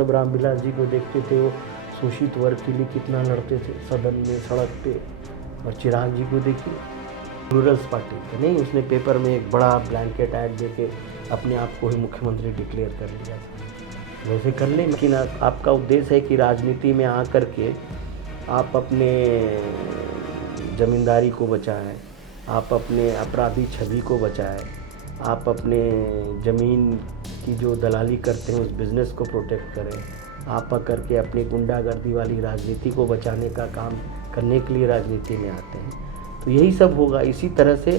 सब रामविलास जी को देखते थे, वो शोषित वर्ग के लिए कितना लड़ते थे सदन में, सड़क पे। और चिराग जी को देखिए, प्लूरल्स पार्टी थे, नहीं उसने पेपर में एक बड़ा ब्लैंकेट ऐड दे के अपने आप को ही मुख्यमंत्री डिक्लेयर कर लिया। वैसे कर लें, लेकिन आपका उद्देश्य है कि राजनीति में आ कर के आप अपने ज़मींदारी को बचाएं, आप अपने अपराधी छवि को बचाएं, आप अपने ज़मीन की जो दलाली करते हैं उस बिज़नेस को प्रोटेक्ट करें, आप आकर के अपनी गुंडागर्दी वाली राजनीति को बचाने का काम करने के लिए राजनीति में आते हैं। तो यही सब होगा। इसी तरह से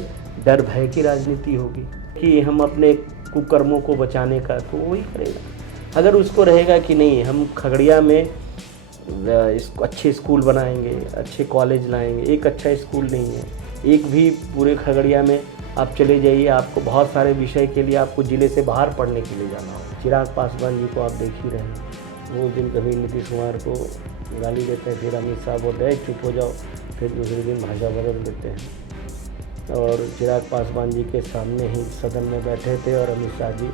डर भय की राजनीति होगी कि हम अपने कुकर्मों को बचाने का, तो वही करेगा। अगर उसको रहेगा कि नहीं हम खगड़िया में इसको अच्छे स्कूल बनाएंगे, अच्छे कॉलेज लाएंगे, एक अच्छा स्कूल नहीं है, एक भी पूरे खगड़िया में आप चले जाइए, आपको बहुत सारे विषय के लिए आपको ज़िले से बाहर पढ़ने के लिए जाना हो। चिराग पासवान जी को आप देख ही रहे हैं, वो दिन कभी नीतीश कुमार को गाली देते हैं, फिर अमित शाह बोलते हैं चुप हो जाओ, फिर दूसरे दिन भाषा बदल देते हैं। और चिराग पासवान जी के सामने ही सदन में बैठे थे और अमित शाह जी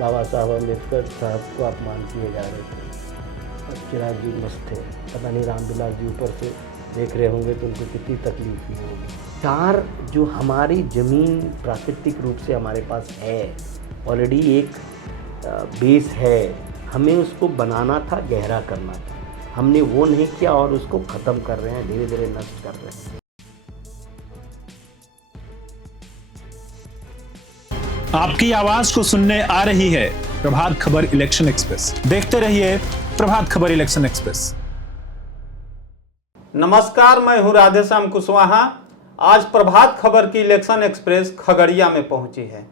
बाबा साहब अम्बेडकर साहब को अपमान किए जा रहे थे और चिराग जी मस्त थे। पता नहीं रामविलास जी ऊपर से देख रहे होंगे तो उनको कितनी तकलीफ हुई होगी। चार जो हमारी ज़मीन प्राकृतिक रूप से हमारे पास है, ऑलरेडी एक बेस है, हमें उसको बनाना था, गहरा करना था, हमने वो नहीं किया और उसको ख़त्म कर रहे हैं, धीरे धीरे नष्ट कर रहे हैं। आपकी आवाज को सुनने आ रही है प्रभात खबर इलेक्शन एक्सप्रेस। देखते रहिए प्रभात खबर इलेक्शन एक्सप्रेस। नमस्कार, मैं हूं राधेश्याम कुशवाहा। आज प्रभात खबर की इलेक्शन एक्सप्रेस खगड़िया में पहुंची है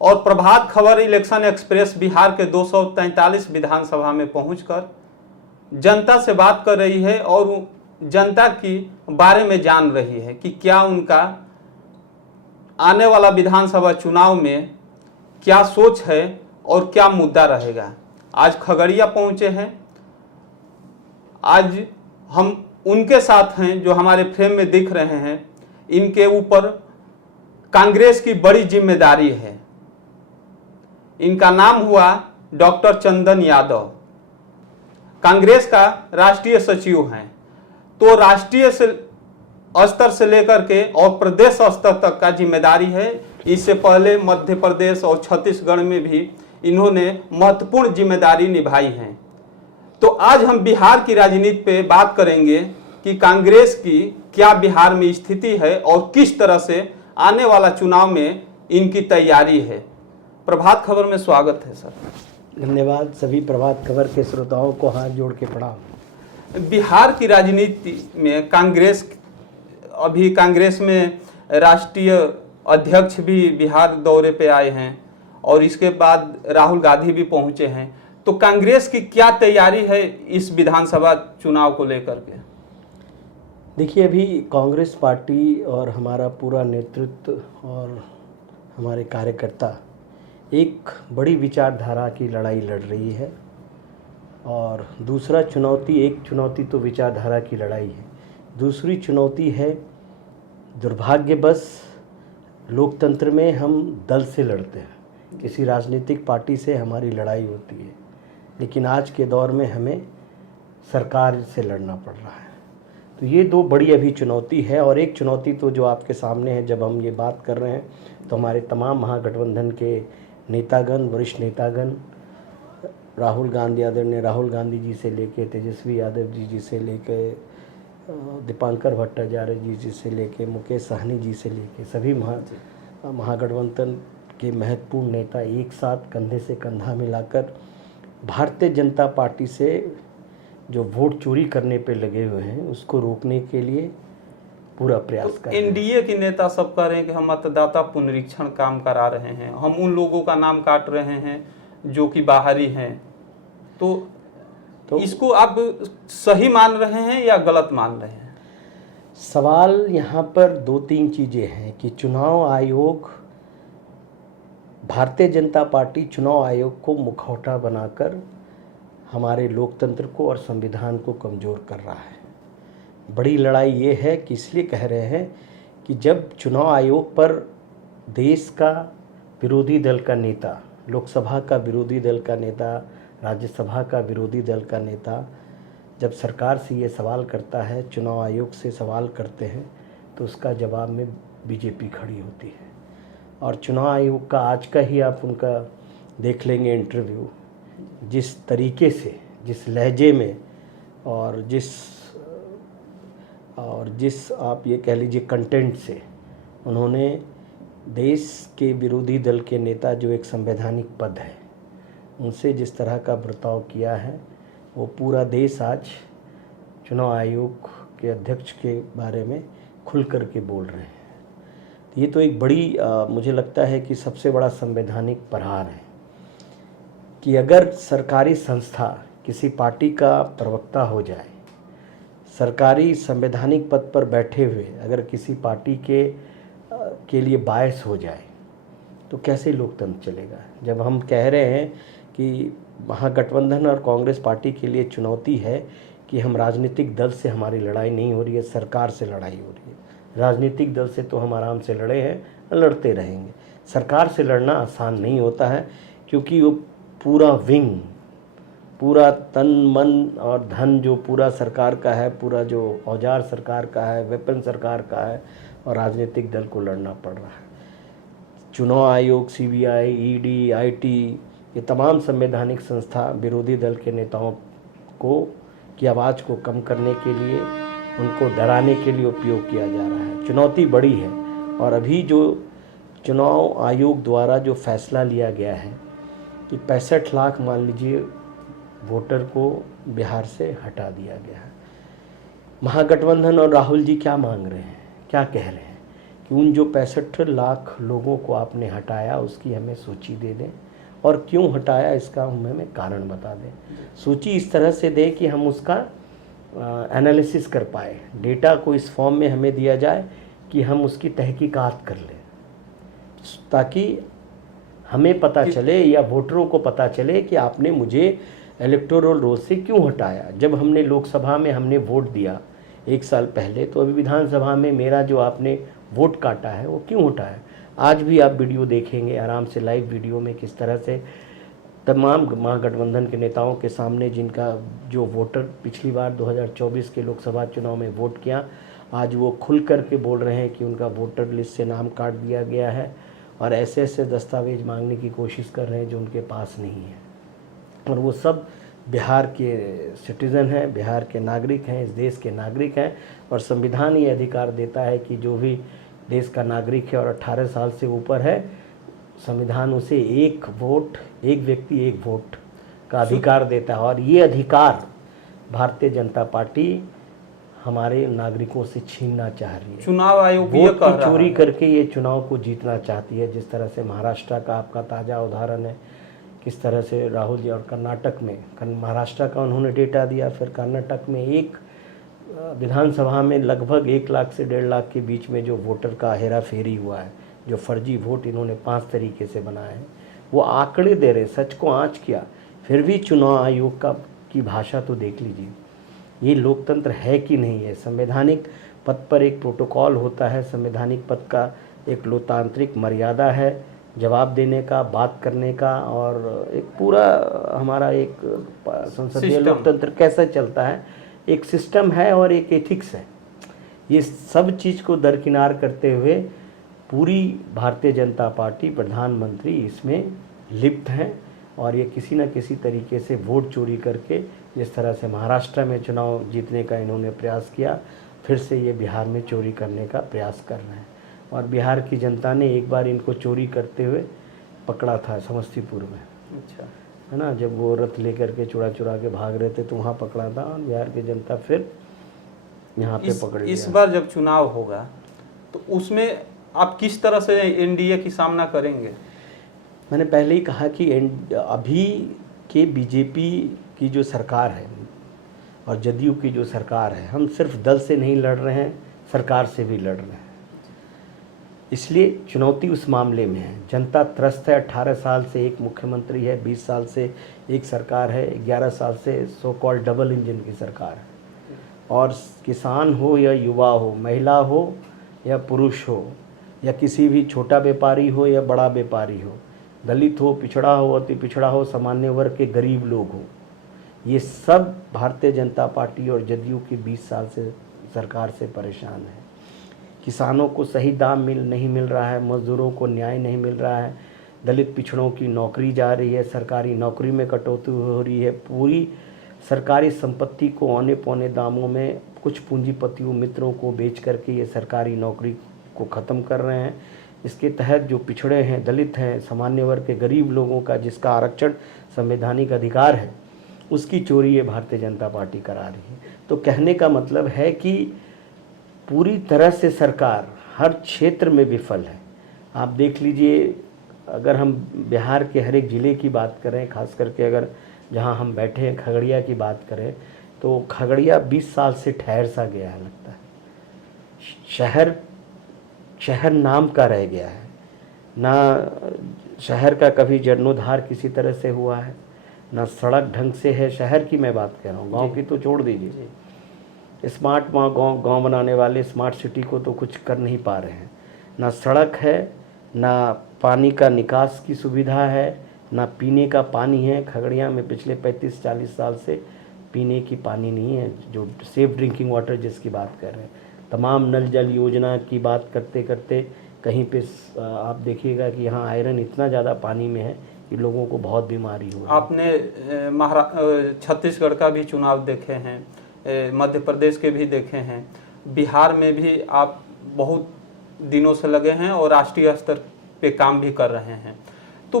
और प्रभात खबर इलेक्शन एक्सप्रेस बिहार के 243 विधानसभा में पहुंचकर जनता से बात कर रही है और जनता की बारे में जान रही है कि क्या उनका आने वाला विधानसभा चुनाव में क्या सोच है और क्या मुद्दा रहेगा। आज खगड़िया पहुंचे हैं, आज हम उनके साथ हैं जो हमारे फ्रेम में दिख रहे हैं। इनके ऊपर कांग्रेस की बड़ी जिम्मेदारी है। इनका नाम हुआ डॉक्टर चंदन यादव, कांग्रेस का राष्ट्रीय सचिव हैं। तो राष्ट्रीय स्तर से लेकर के और प्रदेश स्तर तक का जिम्मेदारी है। इससे पहले मध्य प्रदेश और छत्तीसगढ़ में भी इन्होंने महत्वपूर्ण जिम्मेदारी निभाई है। तो आज हम बिहार की राजनीति पे बात करेंगे कि कांग्रेस की क्या बिहार में स्थिति है और किस तरह से आने वाला चुनाव में इनकी तैयारी है। प्रभात खबर में स्वागत है सर। धन्यवाद। सभी प्रभात खबर के श्रोताओं को हाथ जोड़ के प्रणाम। बिहार की राजनीति में कांग्रेस, अभी कांग्रेस में राष्ट्रीय अध्यक्ष भी बिहार दौरे पे आए हैं और इसके बाद राहुल गांधी भी पहुंचे हैं। तो कांग्रेस की क्या तैयारी है इस विधानसभा चुनाव को लेकर के? देखिए, अभी कांग्रेस पार्टी और हमारा पूरा नेतृत्व और हमारे कार्यकर्ता एक बड़ी विचारधारा की लड़ाई लड़ रही है और दूसरा चुनौती, एक चुनौती तो विचारधारा की लड़ाई है, दूसरी चुनौती है दुर्भाग्यवश लोकतंत्र में हम दल से लड़ते हैं, किसी राजनीतिक पार्टी से हमारी लड़ाई होती है, लेकिन आज के दौर में हमें सरकार से लड़ना पड़ रहा है। तो ये दो बड़ी अभी चुनौती है। और एक चुनौती तो जो आपके सामने है, जब हम ये बात कर रहे हैं तो हमारे तमाम महागठबंधन के नेतागण, वरिष्ठ नेतागण, राहुल गांधी, आदरणीय राहुल गांधी जी से लेके तेजस्वी यादव जी से लेके दीपांकर भट्टाचार्य जी से लेके मुकेश सहनी जी से लेके सभी महागठबंधन के महत्वपूर्ण नेता एक साथ कंधे से कंधा मिलाकर भारतीय जनता पार्टी से जो वोट चोरी करने पे लगे हुए हैं उसको रोकने के लिए पूरा प्रयास कर रहे हैं। एनडीए के नेता सब कह रहे हैं कि हम मतदाता पुनरीक्षण काम करा रहे हैं, हम उन लोगों का नाम काट रहे हैं जो कि बाहरी हैं। तो इसको आप सही मान रहे हैं या गलत मान रहे हैं? सवाल यहाँ पर दो तीन चीज़ें हैं कि चुनाव आयोग, भारतीय जनता पार्टी चुनाव आयोग को मुखौटा बनाकर हमारे लोकतंत्र को और संविधान को कमज़ोर कर रहा है। बड़ी लड़ाई ये है कि इसलिए कह रहे हैं कि जब चुनाव आयोग पर देश का विरोधी दल का नेता, लोकसभा का विरोधी दल का नेता राज्यसभा का विरोधी दल का नेता जब सरकार से ये सवाल करता है, चुनाव आयोग से सवाल करते हैं, तो उसका जवाब में बीजेपी खड़ी होती है। और चुनाव आयोग का आज का ही आप उनका देख लेंगे इंटरव्यू, जिस तरीके से, जिस लहजे में और जिस आप ये कह लीजिए कंटेंट से उन्होंने देश के विरोधी दल के नेता, जो एक संवैधानिक पद है, उनसे जिस तरह का बर्ताव किया है, वो पूरा देश आज चुनाव आयोग के अध्यक्ष के बारे में खुल कर के बोल रहे हैं। ये तो एक बड़ी मुझे लगता है कि सबसे बड़ा संवैधानिक प्रहार है कि अगर सरकारी संस्था किसी पार्टी का प्रवक्ता हो जाए, सरकारी संवैधानिक पद पर बैठे हुए अगर किसी पार्टी के लिए बायस हो जाए, तो कैसे लोकतंत्र चलेगा। जब हम कह रहे हैं कि महागठबंधन और कांग्रेस पार्टी के लिए चुनौती है कि हम राजनीतिक दल से हमारी लड़ाई नहीं हो रही है, सरकार से लड़ाई हो रही है। राजनीतिक दल से तो हम आराम से लड़े हैं, लड़ते रहेंगे। सरकार से लड़ना आसान नहीं होता है, क्योंकि वो पूरा विंग, पूरा तन मन और धन जो पूरा सरकार का है, पूरा जो औजार सरकार का है, वेपन सरकार का है, और राजनीतिक दल को लड़ना पड़ रहा है। चुनाव आयोग, सीबीआई, ईडी, आईटी, ये तमाम संवैधानिक संस्था विरोधी दल के नेताओं की आवाज़ को कम करने के लिए, उनको डराने के लिए उपयोग किया जा रहा है। चुनौती बड़ी है। और अभी जो चुनाव आयोग द्वारा जो फैसला लिया गया है कि 65 लाख मान लीजिए वोटर को बिहार से हटा दिया गया है। महागठबंधन और राहुल जी क्या मांग रहे हैं, क्या कह रहे हैं कि उन जो 65 लाख लोगों को आपने हटाया, उसकी हमें सूची दे दें, और क्यों हटाया इसका हमें कारण बता दें। सूची इस तरह से दें कि हम उसका एनालिसिस कर पाए, डेटा को इस फॉर्म में हमें दिया जाए कि हम उसकी तहकीकात कर लें, ताकि हमें पता चले या वोटरों को पता चले कि आपने मुझे इलेक्टोरल रोल से क्यों हटाया। जब हमने लोकसभा में हमने वोट दिया 1 साल पहले, तो अभी विधानसभा में मेरा जो आपने वोट काटा है वो क्यों हटाया। आज भी आप वीडियो देखेंगे आराम से, लाइव वीडियो में किस तरह से तमाम महागठबंधन के नेताओं के सामने, जिनका जो वोटर पिछली बार 2024 के लोकसभा चुनाव में वोट किया, आज वो खुल कर के बोल रहे हैं कि उनका वोटर लिस्ट से नाम काट दिया गया है, और ऐसे ऐसे दस्तावेज मांगने की कोशिश कर रहे हैं जो उनके पास नहीं है। और वो सब बिहार के सिटीज़न हैं, बिहार के नागरिक हैं, इस देश के नागरिक हैं, और संविधान ये अधिकार देता है कि जो भी देश का नागरिक है और 18 साल से ऊपर है, संविधान उसे एक वोट, एक व्यक्ति एक वोट का अधिकार देता है। और ये अधिकार भारतीय जनता पार्टी हमारे नागरिकों से छीनना चाह रही है। चुनाव आयोग वोट की चोरी करके ये चुनाव को जीतना चाहती है। जिस तरह से महाराष्ट्र का आपका ताज़ा उदाहरण है, किस तरह से राहुल जी, और कर्नाटक में, महाराष्ट्र का उन्होंने डेटा दिया, फिर कर्नाटक में एक विधानसभा में लगभग 1 लाख से 1.5 लाख के बीच में जो वोटर का हेरा फेरी हुआ है, जो फर्जी वोट इन्होंने 5 तरीके से बनाए हैं, वो आंकड़े दे रहे, सच को आँच किया। फिर भी चुनाव आयोग की भाषा तो देख लीजिए, ये लोकतंत्र है कि नहीं है। संवैधानिक पद पर एक प्रोटोकॉल होता है, संवैधानिक पद का एक लोकतांत्रिक मर्यादा है, जवाब देने का, बात करने का, और एक पूरा हमारा एक संसदीय लोकतंत्र कैसा चलता है, एक सिस्टम है और एक एथिक्स है। ये सब चीज़ को दरकिनार करते हुए पूरी भारतीय जनता पार्टी, प्रधानमंत्री इसमें लिप्त हैं, और ये किसी न किसी तरीके से वोट चोरी करके, जिस तरह से महाराष्ट्र में चुनाव जीतने का इन्होंने प्रयास किया, फिर से ये बिहार में चोरी करने का प्रयास कर रहे हैं। और बिहार की जनता ने एक बार इनको चोरी करते हुए पकड़ा था समस्तीपुर में, अच्छा है ना, जब वो रथ लेकर के चुरा चुरा के भाग रहे थे, तो वहाँ पकड़ा था, और बिहार की जनता फिर यहाँ पे पकड़ लिया। इस बार जब चुनाव होगा तो उसमें आप किस तरह से एनडीए की सामना करेंगे? मैंने पहले ही कहा कि अभी के बीजेपी की जो सरकार है और जदयू की जो सरकार है, हम सिर्फ दल से नहीं लड़ रहे हैं, सरकार से भी लड़ रहे हैं। इसलिए चुनौती उस मामले में है। जनता त्रस्त है, 18 साल से एक मुख्यमंत्री है, 20 साल से एक सरकार है, 11 साल से सो कॉल्ड डबल इंजन की सरकार है। और किसान हो या युवा हो, महिला हो या पुरुष हो, या किसी भी छोटा व्यापारी हो या बड़ा व्यापारी हो, दलित हो, पिछड़ा हो, अति पिछड़ा हो, सामान्य वर्ग के गरीब लोग हो, ये सब भारतीय जनता पार्टी और जदयू की 20 साल से सरकार से परेशान है। किसानों को सही दाम नहीं मिल रहा है, मजदूरों को न्याय नहीं मिल रहा है, दलित पिछड़ों की नौकरी जा रही है, सरकारी नौकरी में कटौती हो रही है, पूरी सरकारी संपत्ति को औने पौने दामों में कुछ पूंजीपतियों मित्रों को बेच करके ये सरकारी नौकरी को ख़त्म कर रहे हैं। इसके तहत जो पिछड़े हैं, दलित हैं, सामान्य वर्ग के गरीब लोगों का जिसका आरक्षण संवैधानिक अधिकार है, उसकी चोरी ये भारतीय जनता पार्टी करा रही है। तो कहने का मतलब है कि पूरी तरह से सरकार हर क्षेत्र में विफल है। आप देख लीजिए, अगर हम बिहार के हर एक ज़िले की बात करें, खास करके अगर जहां हम बैठे हैं खगड़िया की बात करें, तो खगड़िया 20 साल से ठहर सा गया है, लगता है। शहर नाम का रह गया है ना। शहर का कभी जीर्णोद्धार किसी तरह से हुआ है ना, सड़क ढंग से है। शहर की मैं बात कर रहा हूँ, गांव की तो छोड़ दीजिए। स्मार्ट गांव बनाने वाले स्मार्ट सिटी को तो कुछ कर नहीं पा रहे हैं। ना सड़क है, ना पानी का निकास की सुविधा है, ना पीने का पानी है। खगड़िया में पिछले 35-40 साल से पीने की पानी नहीं है, जो सेफ ड्रिंकिंग वाटर जिसकी बात कर रहे हैं। तमाम नल जल योजना की बात करते करते कहीं पे आप देखिएगा कि यहाँ आयरन इतना ज़्यादा पानी में है कि लोगों को बहुत बीमारी हुई। आपने छत्तीसगढ़ का भी चुनाव देखे हैं, मध्य प्रदेश के भी देखे हैं, बिहार में भी आप बहुत दिनों से लगे हैं और राष्ट्रीय स्तर पे काम भी कर रहे हैं। तो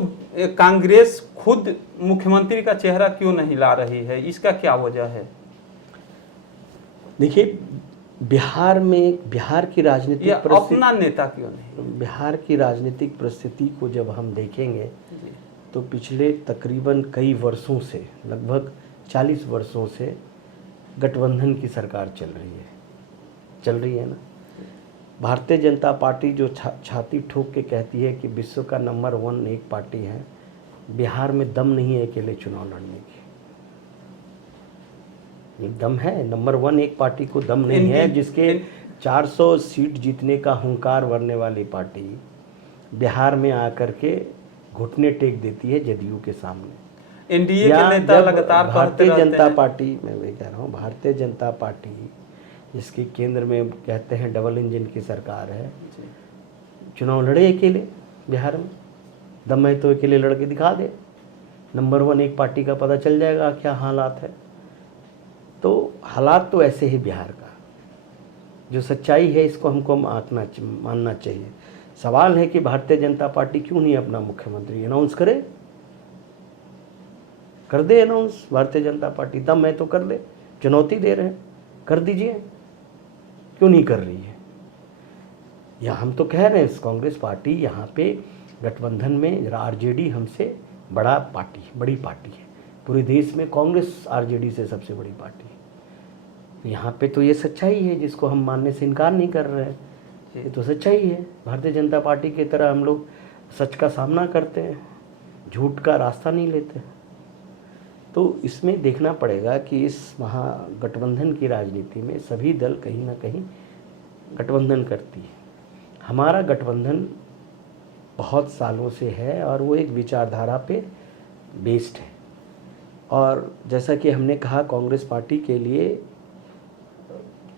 कांग्रेस खुद मुख्यमंत्री का चेहरा क्यों नहीं ला रही है, इसका क्या वजह है? देखिए, बिहार की राजनीतिक अपना नेता क्यों नहीं? बिहार की राजनीतिक परिस्थिति को जब हम देखेंगे तो पिछले तकरीबन कई वर्षों से, लगभग 40 वर्षों से गठबंधन की सरकार चल रही है ना। भारतीय जनता पार्टी जो छाती ठोक के कहती है कि विश्व का नंबर 1 एक पार्टी है, बिहार में दम नहीं है अकेले चुनाव लड़ने की। एक दम है, नंबर 1 एक पार्टी को दम नहीं है, जिसके 400 सीट जीतने का हुंकार भरने वाली पार्टी बिहार में आकर के घुटने टेक देती है जदयू के सामने। एनडीए के नेता लगातार भारतीय जनता पार्टी, मैं वही कह रहा हूँ, भारतीय जनता पार्टी जिसके केंद्र में कहते हैं डबल इंजन की सरकार है, चुनाव लड़े अकेले बिहार में। दम है तो अकेले लड़के दिखा दे, नंबर 1 एक पार्टी का पता चल जाएगा क्या हालात है। तो हालात तो ऐसे ही बिहार का, जो सच्चाई है इसको हमको मानना चाहिए। सवाल है कि भारतीय जनता पार्टी क्यों नहीं अपना मुख्यमंत्री अनाउंस कर दे अनाउंस। भारतीय जनता पार्टी दम है तो कर दे, चुनौती दे रहे हैं, कर दीजिए, क्यों नहीं कर रही है? या हम तो कह रहे हैं कांग्रेस पार्टी यहाँ पे गठबंधन में आरजेडी हमसे बड़ी पार्टी है। पूरे देश में कांग्रेस आरजेडी से सबसे बड़ी पार्टी है। यहाँ पे तो ये सच्चाई है जिसको हम मानने से इनकार नहीं कर रहे हैं, ये तो सच्चाई है। भारतीय जनता पार्टी की तरह हम लोग सच का सामना करते हैं, झूठ का रास्ता नहीं लेते। तो इसमें देखना पड़ेगा कि इस महागठबंधन की राजनीति में सभी दल कहीं ना कहीं गठबंधन करती है। हमारा गठबंधन बहुत सालों से है और वो एक विचारधारा पे बेस्ड है। और जैसा कि हमने कहा, कांग्रेस पार्टी के लिए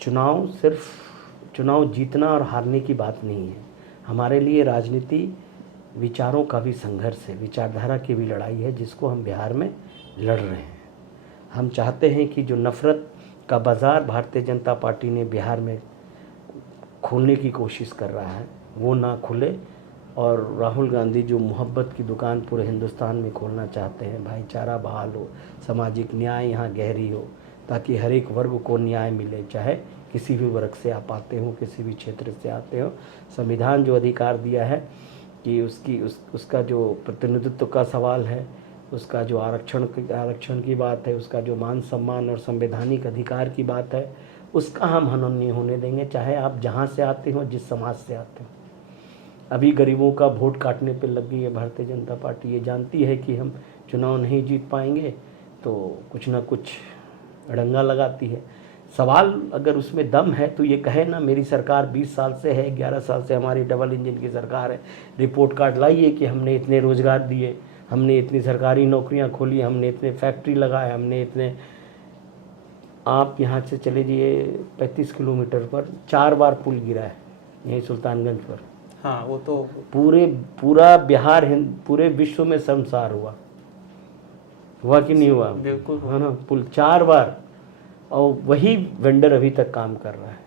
चुनाव सिर्फ चुनाव जीतना और हारने की बात नहीं है। हमारे लिए राजनीति विचारों का भी संघर्ष है, विचारधारा की भी लड़ाई है, जिसको हम बिहार में लड़ रहे हैं। हम चाहते हैं कि जो नफ़रत का बाज़ार भारतीय जनता पार्टी ने बिहार में खोलने की कोशिश कर रहा है वो ना खुले, और राहुल गांधी जो मोहब्बत की दुकान पूरे हिंदुस्तान में खोलना चाहते हैं, भाईचारा बहाल हो, सामाजिक न्याय यहाँ गहरी हो, ताकि हर एक वर्ग को न्याय मिले, चाहे किसी भी वर्ग से आप आते हो, किसी भी क्षेत्र से आते हो। संविधान जो अधिकार दिया है कि उसका जो प्रतिनिधित्व का सवाल है, उसका जो आरक्षण की बात है, उसका जो मान सम्मान और संवैधानिक अधिकार की बात है, उसका हम हनन नहीं होने देंगे, चाहे आप जहाँ से आते हो, जिस समाज से आते हो। अभी गरीबों का वोट काटने पे लग गई है भारतीय जनता पार्टी। ये जानती है कि हम चुनाव नहीं जीत पाएंगे तो कुछ ना कुछ अड़ंगा लगाती है। सवाल अगर उसमें दम है तो ये कहे ना मेरी सरकार 20 साल से है, 11 साल से हमारी डबल इंजन की सरकार है, रिपोर्ट कार्ड लाइए कि हमने इतने रोज़गार दिए, हमने इतनी सरकारी नौकरियां खोली, हमने इतने फैक्ट्री लगाए, हमने इतने। आप यहाँ से चले जाइए 35 किलोमीटर पर 4 बार पुल गिरा है यहीं सुल्तानगंज पर। हाँ, वो तो पूरा बिहार पूरे विश्व में शर्मसार हुआ कि नहीं हुआ? बिल्कुल है ना, पुल 4 बार, और वही वेंडर अभी तक काम कर रहा है।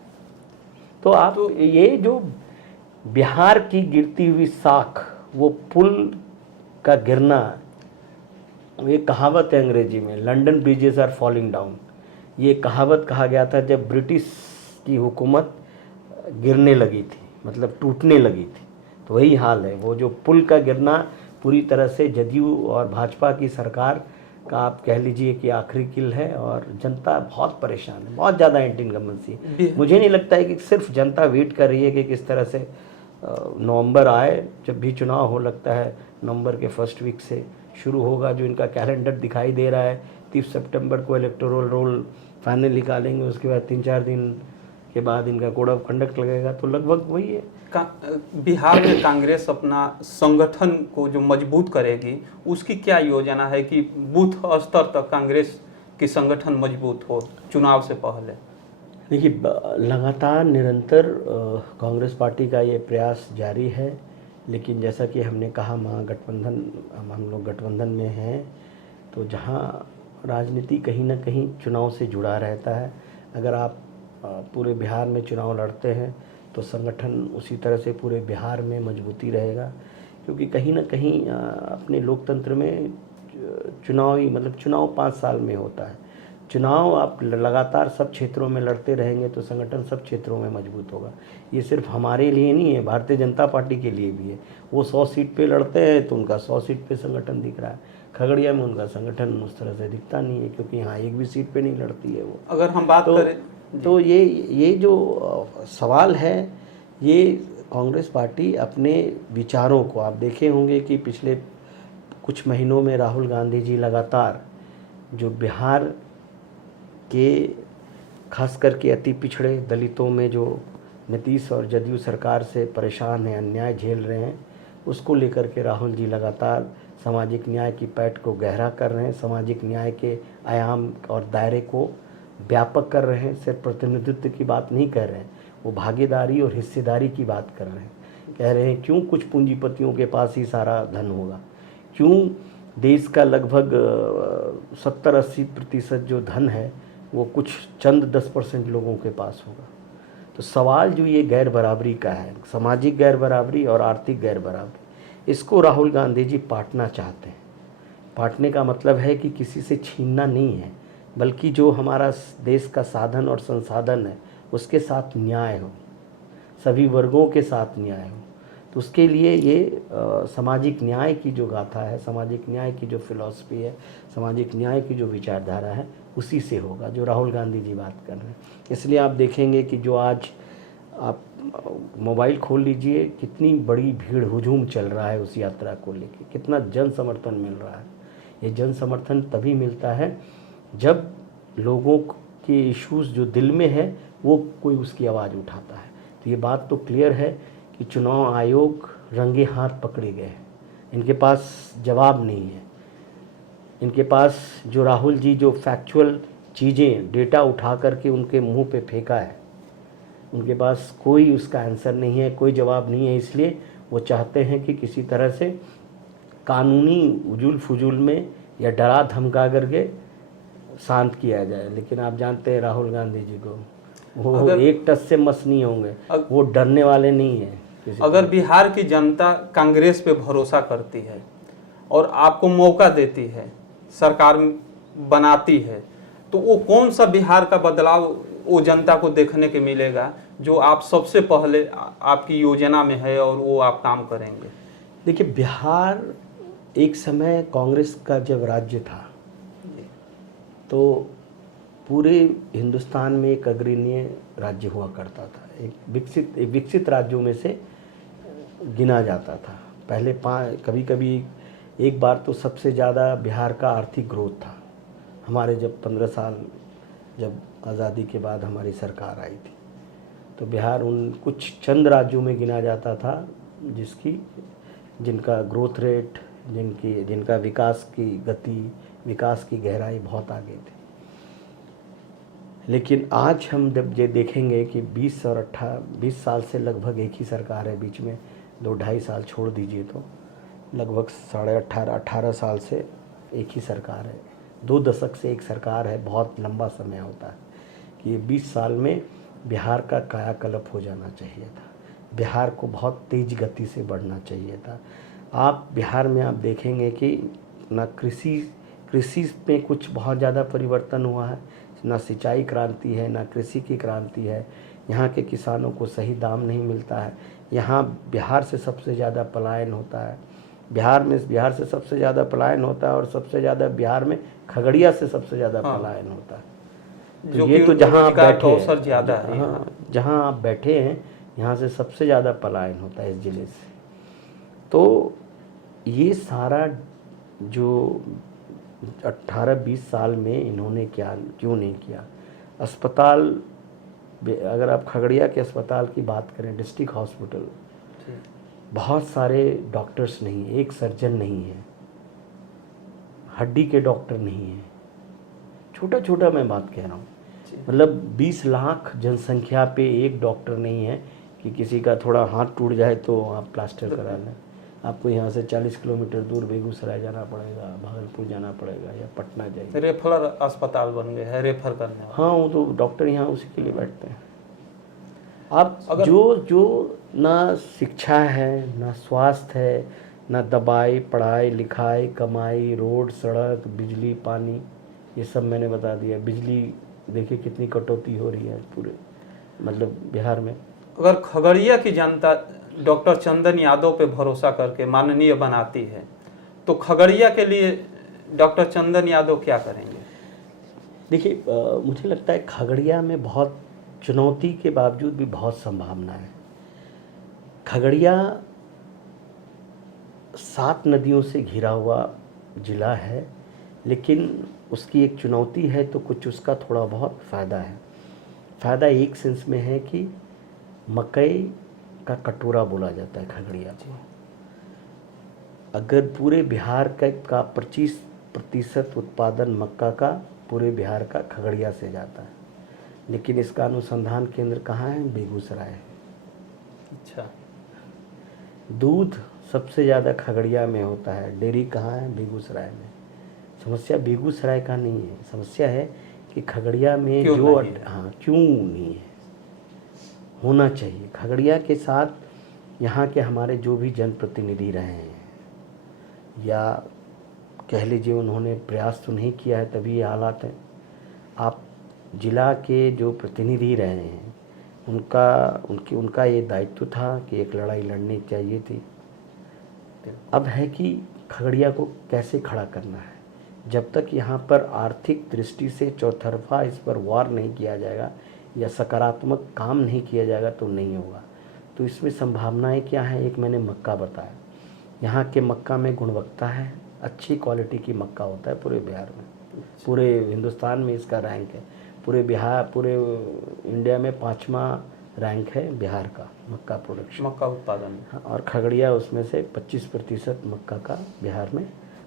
तो आप ये जो बिहार की गिरती हुई साख, वो पुल का गिरना, ये कहावत है अंग्रेजी में, London bridges are falling down. ये कहावत कहा गया था जब ब्रिटिश की हुकूमत गिरने लगी थी, मतलब टूटने लगी थी। तो वही हाल है, वो जो पुल का गिरना पूरी तरह से जदयू और भाजपा की सरकार का आप कह लीजिए कि आखिरी किल है, और जनता बहुत परेशान है, बहुत ज़्यादा एंटी इनकम्बेंसी। मुझे नहीं लगता है कि सिर्फ जनता वेट कर रही है कि किस तरह से नवंबर आए, जब भी चुनाव हो, लगता है नवंबर के फर्स्ट वीक से शुरू होगा, जो इनका कैलेंडर दिखाई दे रहा है। 30 सितंबर को इलेक्टोरल रोल फाइनल निकालेंगे, उसके बाद 3-4 दिन के बाद इनका कोड ऑफ कंडक्ट लगेगा, तो लगभग वही है। बिहार में कांग्रेस अपना संगठन को जो मजबूत करेगी, उसकी क्या योजना है कि बूथ स्तर तक कांग्रेस की संगठन मजबूत हो चुनाव से पहले? देखिए, लगातार निरंतर कांग्रेस पार्टी का ये प्रयास जारी है, लेकिन जैसा कि हमने कहा, महागठबंधन, हम लोग गठबंधन में हैं, तो जहाँ राजनीति कहीं ना कहीं चुनाव से जुड़ा रहता है। अगर आप पूरे बिहार में चुनाव लड़ते हैं तो संगठन उसी तरह से पूरे बिहार में मजबूती रहेगा, क्योंकि कहीं ना कहीं अपने लोकतंत्र में चुनावी, मतलब चुनाव 5 साल में होता है। चुनाव आप लगातार सब क्षेत्रों में लड़ते रहेंगे तो संगठन सब क्षेत्रों में मजबूत होगा। ये सिर्फ हमारे लिए नहीं है, भारतीय जनता पार्टी के लिए भी है। वो 100 सीट पे लड़ते हैं तो उनका 100 सीट पे संगठन दिख रहा है। खगड़िया में उनका संगठन उस तरह से दिखता नहीं है, क्योंकि यहाँ एक भी सीट पे नहीं लड़ती है वो। अगर हम बात करें तो ये जो सवाल है, ये कांग्रेस पार्टी अपने विचारों को, आप देखे होंगे कि पिछले कुछ महीनों में राहुल गांधी जी लगातार जो बिहार के खास करके अति पिछड़े दलितों में जो नीतीश और जदयू सरकार से परेशान हैं, अन्याय झेल रहे हैं, उसको लेकर के राहुल जी लगातार सामाजिक न्याय की पैठ को गहरा कर रहे हैं, सामाजिक न्याय के आयाम और दायरे को व्यापक कर रहे हैं। सिर्फ प्रतिनिधित्व की बात नहीं कर रहे हैं, वो भागीदारी और हिस्सेदारी की बात कर रहे हैं। कह रहे हैं क्यों कुछ पूंजीपतियों के पास ही सारा धन होगा, क्यों देश का लगभग 70-80% जो धन है वो कुछ चंद 10% लोगों के पास होगा। तो सवाल जो ये गैर बराबरी का है, सामाजिक गैर बराबरी और आर्थिक गैर बराबरी, इसको राहुल गांधी जी पाटना चाहते हैं। पाटने का मतलब है कि किसी से छीनना नहीं है, बल्कि जो हमारा देश का साधन और संसाधन है उसके साथ न्याय हो, सभी वर्गों के साथ न्याय हो। तो उसके लिए ये सामाजिक न्याय की जो गाथा है, सामाजिक न्याय की जो फिलॉसफी है, सामाजिक न्याय की जो विचारधारा है, उसी से होगा जो राहुल गांधी जी बात कर रहे हैं। इसलिए आप देखेंगे कि जो आज आप मोबाइल खोल लीजिए, कितनी बड़ी भीड़ हुजूम चल रहा है उस यात्रा को लेके, कितना जन समर्थन मिल रहा है। ये जन समर्थन तभी मिलता है जब लोगों के इश्यूज़ जो दिल में है वो कोई उसकी आवाज़ उठाता है। तो ये बात तो क्लियर है कि चुनाव आयोग रंगे हाथ पकड़े गए हैं, इनके पास जवाब नहीं है। इनके पास जो राहुल जी जो फैक्चुअल चीज़ें, डेटा उठा करके उनके मुंह पे फेंका है, उनके पास कोई उसका आंसर नहीं है, कोई जवाब नहीं है। इसलिए वो चाहते हैं कि किसी तरह से कानूनी उजुल फुजुल में या डरा धमका करके शांत किया जाए। लेकिन आप जानते हैं राहुल गांधी जी को, वो एक टच से मस नहीं होंगे, वो डरने वाले नहीं हैं। अगर बिहार की जनता कांग्रेस पे भरोसा करती है और आपको मौका देती है, सरकार बनाती है, तो वो कौन सा बिहार का बदलाव वो जनता को देखने के मिलेगा जो आप सबसे पहले आपकी योजना में है और वो आप काम करेंगे? देखिए, बिहार एक समय कांग्रेस का जब राज्य था तो पूरे हिंदुस्तान में एक अग्रणीय राज्य हुआ करता था, एक विकसित राज्यों में से गिना जाता था। पहले कभी कभी एक बार तो सबसे ज़्यादा बिहार का आर्थिक ग्रोथ था। हमारे जब 15 साल जब आज़ादी के बाद हमारी सरकार आई थी। तो बिहार उन कुछ चंद राज्यों में गिना जाता था जिनका ग्रोथ रेट, जिनका विकास की गति, विकास की गहराई बहुत आगे थी। लेकिन आज हम जब ये देखेंगे कि 20 साल से लगभग एक ही सरकार है, बीच में 2-2.5 साल छोड़ दीजिए तो लगभग 18 साल से एक ही सरकार है, 2 दशक से एक सरकार है। बहुत लंबा समय होता है कि ये 20 साल में बिहार का कायाकल्प हो जाना चाहिए था, बिहार को बहुत तेज गति से बढ़ना चाहिए था। आप बिहार में आप देखेंगे कि ना कृषि में कुछ बहुत ज़्यादा परिवर्तन हुआ है, ना सिंचाई क्रांति है, ना कृषि की क्रांति है। यहाँ के किसानों को सही दाम नहीं मिलता है। यहाँ बिहार से सबसे ज़्यादा पलायन होता है, बिहार से सबसे ज़्यादा पलायन होता है और सबसे ज़्यादा बिहार में खगड़िया से सबसे ज़्यादा पलायन होता है। तो ये तो जहाँ आप बैठे अवसर ज़्यादा है, हाँ, जहाँ आप बैठे हैं यहाँ से सबसे ज़्यादा पलायन होता है इस ज़िले से। तो ये सारा जो 18-20 साल में इन्होंने क्यों नहीं किया। अस्पताल, अगर आप खगड़िया के अस्पताल की बात करें, डिस्ट्रिक्ट हॉस्पिटल, बहुत सारे डॉक्टर्स नहीं, एक सर्जन नहीं है, हड्डी के डॉक्टर नहीं है, छोटा मैं बात कह रहा हूँ। मतलब 20 लाख जनसंख्या पे एक डॉक्टर नहीं है कि किसी का थोड़ा हाथ टूट जाए तो आप प्लास्टर करा लें। आपको यहाँ से 40 किलोमीटर दूर बेगूसराय जाना पड़ेगा, भागलपुर जाना पड़ेगा या पटना जाइए। रेफरल अस्पताल बन गए हैं, रेफर करने वाले। हाँ, वो तो डॉक्टर यहाँ उसी के लिए बैठते हैं। अब जो ना शिक्षा है, ना स्वास्थ्य है, ना दवाई, पढ़ाई लिखाई, कमाई, रोड, सड़क, बिजली, पानी, ये सब मैंने बता दिया। बिजली देखिए कितनी कटौती हो रही है पूरे मतलब बिहार में। अगर खगड़िया की जनता डॉक्टर चंदन यादव पे भरोसा करके माननीय बनाती है तो खगड़िया के लिए डॉक्टर चंदन यादव क्या करेंगे? देखिए, मुझे लगता है खगड़िया में बहुत चुनौती के बावजूद भी बहुत संभावना है। खगड़िया 7 नदियों से घिरा हुआ जिला है, लेकिन उसकी एक चुनौती है तो कुछ उसका थोड़ा बहुत फ़ायदा है। फ़ायदा एक सेंस में है कि मकई का कटोरा बोला जाता है खगड़िया को। अगर पूरे बिहार का 25% उत्पादन मक्का का पूरे बिहार का खगड़िया से जाता है, लेकिन इसका अनुसंधान केंद्र कहाँ है? बेगूसराय है। अच्छा। दूध सबसे ज़्यादा खगड़िया में होता है, डेयरी कहाँ है? बेगूसराय में। समस्या बेगूसराय का नहीं है, समस्या है कि खगड़िया में क्यों नहीं है, होना चाहिए। खगड़िया के साथ यहाँ के हमारे जो भी जनप्रतिनिधि रहे हैं, या कह लीजिए उन्होंने प्रयास तो नहीं किया है तभी ये हालात हैं। आप जिला के जो प्रतिनिधि रहे हैं उनका ये दायित्व था कि एक लड़ाई लड़नी चाहिए थी। अब है कि खगड़िया को कैसे खड़ा करना है। जब तक यहाँ पर आर्थिक दृष्टि से चौतरफा इस पर वार नहीं किया जाएगा या सकारात्मक काम नहीं किया जाएगा तो नहीं होगा। तो इसमें संभावनाएं क्या हैं? एक मैंने मक्का बताया, यहाँ के मक्का में गुणवत्ता है, अच्छी क्वालिटी की मक्का होता है पूरे बिहार में, पूरे हिंदुस्तान में इसका रैंक है। पूरे इंडिया में 5वां रैंक है बिहार का मक्का प्रोडक्शन, मक्का उत्पादन। और खगड़िया उसमें से 25% मक्का का बिहार में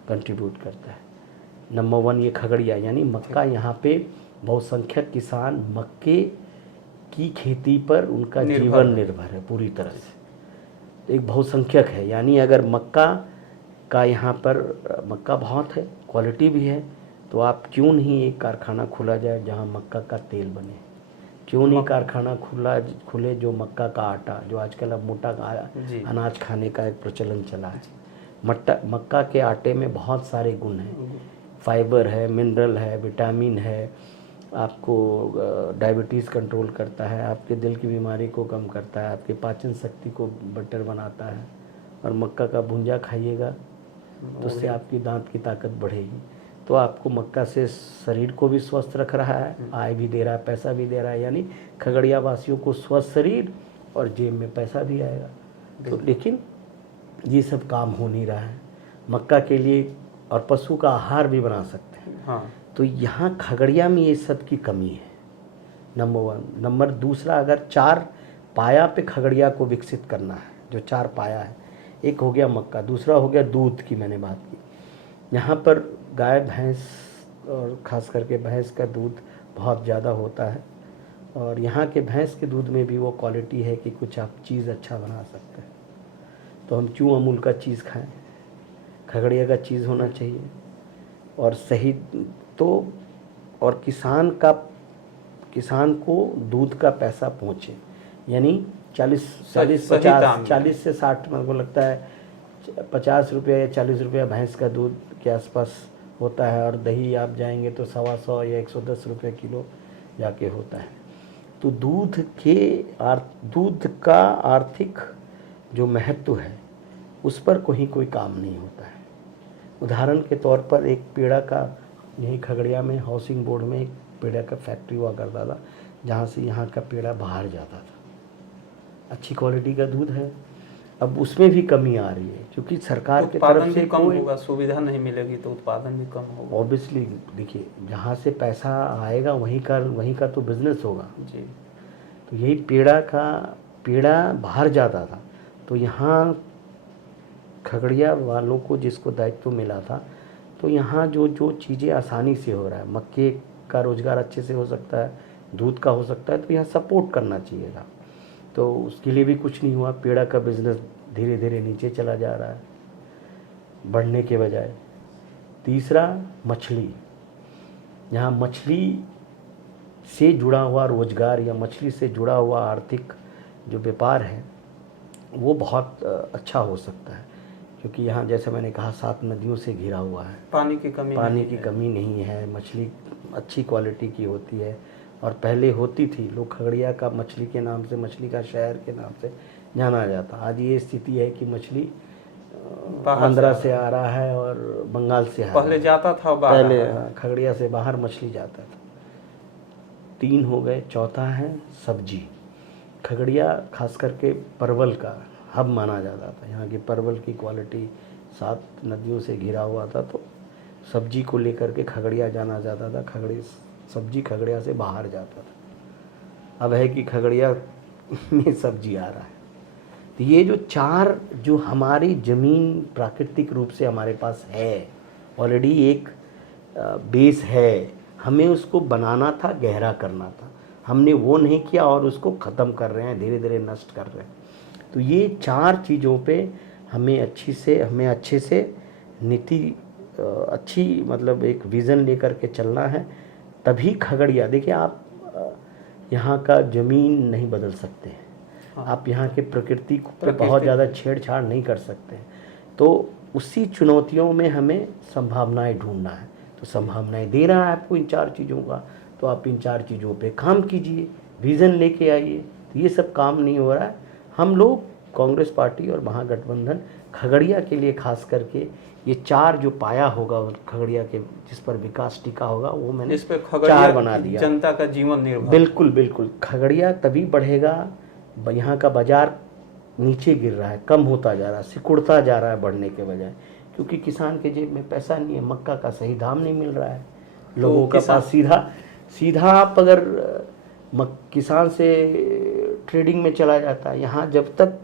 कंट्रीब्यूट करता है। नंबर 1 ये खगड़िया, यानी मक्का यहाँ पे बहुसंख्यक किसान मक्के की खेती पर उनका जीवन निर्भर है पूरी तरह से। एक बहुसंख्यक है, यानी अगर मक्का का यहाँ पर मक्का बहुत है, क्वालिटी भी है, तो आप क्यों नहीं एक कारखाना खुला जाए जहाँ मक्का का तेल बने? क्यों नहीं कारखाना खुले जो मक्का का आटा, जो आजकल अब मोटा अनाज खाने का एक प्रचलन चला है। मक्का के आटे में बहुत सारे गुण हैं, फाइबर है, मिनरल है, विटामिन है, आपको डायबिटीज़ कंट्रोल करता है, आपके दिल की बीमारी को कम करता है, आपके पाचन शक्ति को बेटर बनाता है। और मक्का का भुंजा खाइएगा तो उससे आपकी दांत की ताकत बढ़ेगी। तो आपको मक्का से शरीर को भी स्वस्थ रख रहा है, आय भी दे रहा है, पैसा भी दे रहा है, यानी खगड़िया वासियों को स्वस्थ शरीर और जेब में पैसा भी आएगा। तो लेकिन ये सब काम हो नहीं रहा है। मक्का के लिए और पशु का आहार भी बना सकते हैं। हाँ। तो यहाँ खगड़िया में ये सब की कमी है, नंबर 1। नंबर दूसरा, अगर 4 पाया पे खगड़िया को विकसित करना है, जो 4 पाया है, एक हो गया मक्का, दूसरा हो गया दूध की मैंने बात की। यहाँ पर गाय भैंस और ख़ास करके भैंस का दूध बहुत ज़्यादा होता है, और यहाँ के भैंस के दूध में भी वो क्वालिटी है कि कुछ आप चीज़ अच्छा बना सकते हैं। तो हम क्यों अमूल का चीज़ खाएं, खगड़िया का चीज़ होना चाहिए और सही। तो और किसान को दूध का पैसा पहुँचे, यानी 40 से 60, मेरे को लगता है 50 रुपये या 40 रुपये भैंस का दूध के आसपास होता है, और दही आप जाएंगे तो 125 या 110 रुपये किलो जाके होता है। तो दूध का आर्थिक जो महत्व है उस पर कोई काम नहीं होता है। उदाहरण के तौर पर एक पेड़ा का, यहीं खगड़िया में हाउसिंग बोर्ड में एक पेड़ा का फैक्ट्री हुआ करता था, जहाँ से यहाँ का पेड़ा बाहर जाता था। अच्छी क्वालिटी का दूध है, अब उसमें भी कमी आ रही है क्योंकि सरकार की तरफ से कम होगा, सुविधा नहीं मिलेगी तो उत्पादन भी कम होगा। ऑब्वियसली देखिए, जहाँ से पैसा आएगा वहीं का तो बिजनेस होगा जी। तो यही पेड़ा बाहर जाता था, तो यहाँ खगड़िया वालों को जिसको दायित्व मिला था, तो यहाँ जो चीज़ें आसानी से हो रहा है, मक्के का रोज़गार अच्छे से हो सकता है, दूध का हो सकता है, तो यहाँ सपोर्ट करना चाहिए था। तो उसके लिए भी कुछ नहीं हुआ, पेड़ा का बिज़नेस धीरे धीरे नीचे चला जा रहा है बढ़ने के बजाय। तीसरा, मछली। यहाँ मछली से जुड़ा हुआ रोज़गार या मछली से जुड़ा हुआ आर्थिक जो व्यापार है वो बहुत अच्छा हो सकता है, क्योंकि यहाँ जैसे मैंने कहा 7 नदियों से घिरा हुआ है, पानी की कमी नहीं है, मछली अच्छी क्वालिटी की होती है, और पहले होती थी। लोग खगड़िया का मछली के नाम से, मछली का शहर के नाम से जाना जाता। आज ये स्थिति है कि मछली आंध्रा से आ रहा है और बंगाल से आ रहा है। पहले जाता था, पहले खगड़िया से बाहर मछली जाता था। 3 हो गए। चौथा है सब्जी। खगड़िया खास करके परवल का हब माना जाता था। यहाँ की परवल की क्वालिटी 7 नदियों से घिरा हुआ था, तो सब्जी को लेकर के खगड़िया जाना जाता था। सब्जी खगड़िया से बाहर जाता था। अब है कि खगड़िया में सब्जी आ रहा है। तो ये जो 4 जो हमारी ज़मीन प्राकृतिक रूप से हमारे पास है, ऑलरेडी एक बेस है, हमें उसको बनाना था, गहरा करना था, हमने वो नहीं किया और उसको ख़त्म कर रहे हैं, धीरे धीरे नष्ट कर रहे हैं। तो ये 4 चीज़ों पे हमें अच्छे से नीति अच्छी, मतलब एक विज़न लेकर के चलना है, तभी खगड़िया। देखिए, आप यहाँ का ज़मीन नहीं बदल सकते हैं, आप यहाँ के प्रकृति पे बहुत ज़्यादा छेड़छाड़ नहीं कर सकते हैं। तो उसी चुनौतियों में हमें संभावनाएं ढूंढना है। तो संभावनाएं दे रहा है आपको इन 4 चीज़ों का, तो आप इन 4 चीज़ों पे काम कीजिए, विज़न लेके आइए। तो ये सब काम नहीं हो रहा है। हम लोग कांग्रेस पार्टी और महागठबंधन खगड़िया के लिए खास करके ये 4 जो पाया होगा खगड़िया के, जिस पर विकास टिका होगा, वो मैंने इस पे खगड़िया 4 बना दिया। जनता का जीवन निर्भर। बिल्कुल खगड़िया तभी बढ़ेगा। यहाँ का बाजार नीचे गिर रहा है, कम होता जा रहा है, सिकुड़ता जा रहा है बढ़ने के बजाय, क्योंकि किसान के जेब में पैसा नहीं है, मक्का का सही दाम नहीं मिल रहा है लोगों का पास। सीधा आप अगर किसान से ट्रेडिंग में चला जाता है। यहाँ जब तक